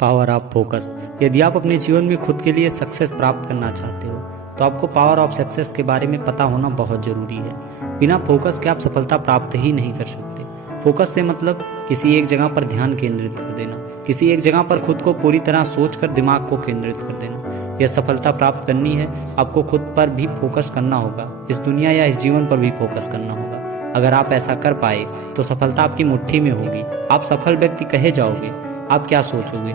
Power of focus. यदि आप अपने जीवन में खुद के लिए सक्सेस प्राप्त करना चाहते हो तो आपको पावर ऑफ सक्सेस के बारे में पता होना बहुत ज़रूरी है। बिना फोकस के आप सफलता प्राप्त ही नहीं कर सकते। फोकस से मतलब किसी एक जगह पर ध्यान केंद्रित कर देना, किसी एक जगह पर खुद को पूरी तरह सोचकर दिमाग को केंद्रित कर देना। यह सफलता प्राप्त करनी है, आपको खुद पर भी फोकस करना होगा, इस दुनिया या इस जीवन पर भी फोकस करना होगा। अगर आप ऐसा कर पाए तो सफलता आपकी मुट्ठी में होगी। आप सफल व्यक्ति कहे जाओगे। आप क्या सोचोगे?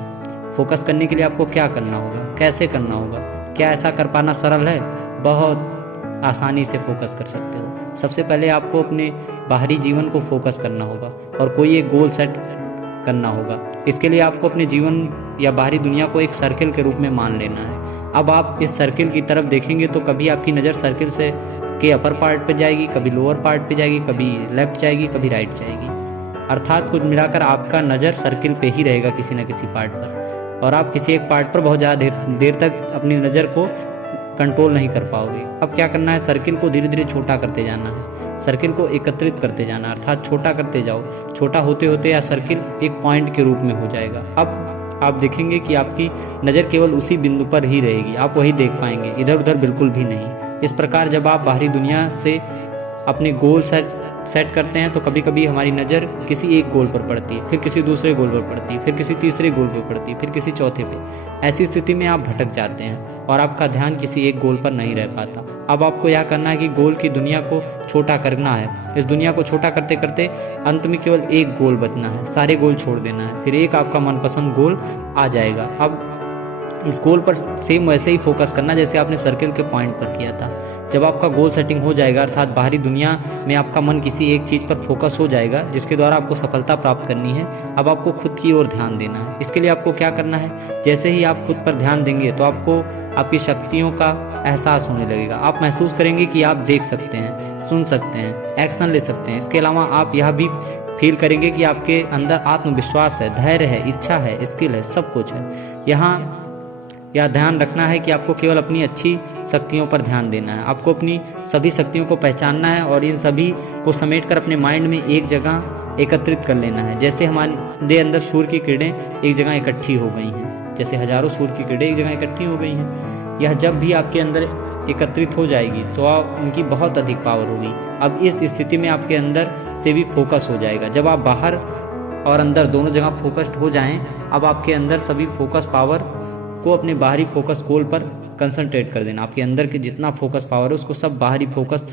फोकस करने के लिए आपको क्या करना होगा, कैसे करना होगा? क्या ऐसा कर पाना सरल है? बहुत आसानी से फोकस कर सकते हो। सबसे पहले आपको अपने बाहरी जीवन को फोकस करना होगा और कोई एक गोल सेट करना होगा। इसके लिए आपको अपने जीवन या बाहरी दुनिया को एक सर्किल के रूप में मान लेना है। अब आप इस सर्किल की तरफ देखेंगे तो कभी आपकी नज़र सर्किल से के अपर पार्ट पे जाएगी, कभी लोअर पार्ट पे जाएगी, कभी लेफ्ट जाएगी, कभी राइट जाएगी। अर्थात कुल मिलाकर आपका नज़र सर्किल पे ही रहेगा किसी न किसी पार्ट पर, और आप किसी एक पार्ट पर बहुत ज़्यादा देर तक अपनी नज़र को कंट्रोल नहीं कर पाओगे। अब क्या करना है? सर्किल को धीरे धीरे छोटा करते जाना है, सर्किल को एकत्रित करते जाना, अर्थात छोटा करते जाओ। छोटा होते होते यह सर्किल एक पॉइंट के रूप में हो जाएगा। अब आप देखेंगे कि आपकी नज़र केवल उसी बिंदु पर ही रहेगी, आप वही देख पाएंगे, इधर उधर बिल्कुल भी नहीं। इस प्रकार जब आप बाहरी दुनिया से अपने गोल सेट करते हैं तो कभी कभी हमारी नज़र किसी एक गोल पर पड़ती है, फिर किसी दूसरे गोल पर पड़ती है, फिर किसी तीसरे गोल पर पड़ती है, फिर किसी चौथे पे। ऐसी स्थिति में आप भटक जाते हैं और आपका ध्यान किसी एक गोल पर नहीं रह पाता। अब आपको यह करना है कि गोल की दुनिया को छोटा करना है। इस दुनिया को छोटा करते करते अंत में केवल एक गोल बचना है, सारे गोल छोड़ देना है, फिर एक आपका मनपसंद गोल आ जाएगा। अब इस गोल पर सेम वैसे ही फोकस करना जैसे आपने सर्किल के पॉइंट पर किया था। जब आपका गोल सेटिंग हो जाएगा, अर्थात बाहरी दुनिया में आपका मन किसी एक चीज़ पर फोकस हो जाएगा जिसके द्वारा आपको सफलता प्राप्त करनी है, अब आपको खुद की ओर ध्यान देना है। इसके लिए आपको क्या करना है? जैसे ही आप खुद पर ध्यान देंगे तो आपको आपकी शक्तियों का एहसास होने लगेगा। आप महसूस करेंगे कि आप देख सकते हैं, सुन सकते हैं, एक्शन ले सकते हैं। इसके अलावा आप यह भी फील करेंगे कि आपके अंदर आत्मविश्वास है, धैर्य है, इच्छा है, स्किल है, सब कुछ है। यहाँ यह ध्यान रखना है कि आपको केवल अपनी अच्छी शक्तियों पर ध्यान देना है। आपको अपनी सभी शक्तियों को पहचानना है और इन सभी को समेटकर अपने माइंड में एक जगह एकत्रित कर लेना है। जैसे हमारे अंदर सूर्य की किरणें एक जगह इकट्ठी हो गई हैं, जैसे हजारों सूर्य की किरणें एक जगह इकट्ठी हो गई हैं, यह जब भी आपके अंदर एकत्रित हो जाएगी तो उनकी बहुत अधिक पावर होगी। अब इस स्थिति में आपके अंदर से भी फोकस हो जाएगा। जब आप बाहर और अंदर दोनों जगह फोकस्ड हो जाएं, अब आपके अंदर सभी फोकस पावर को अपने बाहरी फोकस गोल पर कंसंट्रेट कर देना। आपके अंदर के जितना फोकस पावर है उसको सब बाहरी फोकस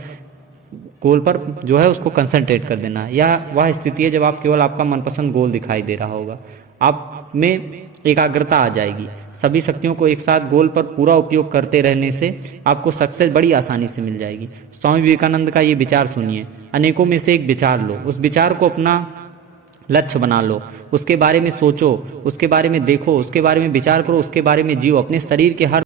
गोल पर जो है उसको कंसंट्रेट कर देना। यह वह स्थिति है जब आप केवल आपका मनपसंद गोल दिखाई दे रहा होगा। आप में एकाग्रता आ जाएगी। सभी शक्तियों को एक साथ गोल पर पूरा उपयोग करते रहने से आपको सक्सेस बड़ी आसानी से मिल जाएगी। स्वामी विवेकानंद का ये विचार सुनिए, अनेकों में से एक विचार लो, उस विचार को अपना लक्ष्य बना लो, उसके बारे में सोचो, उसके बारे में देखो, उसके बारे में विचार करो, उसके बारे में जियो। अपने शरीर के हर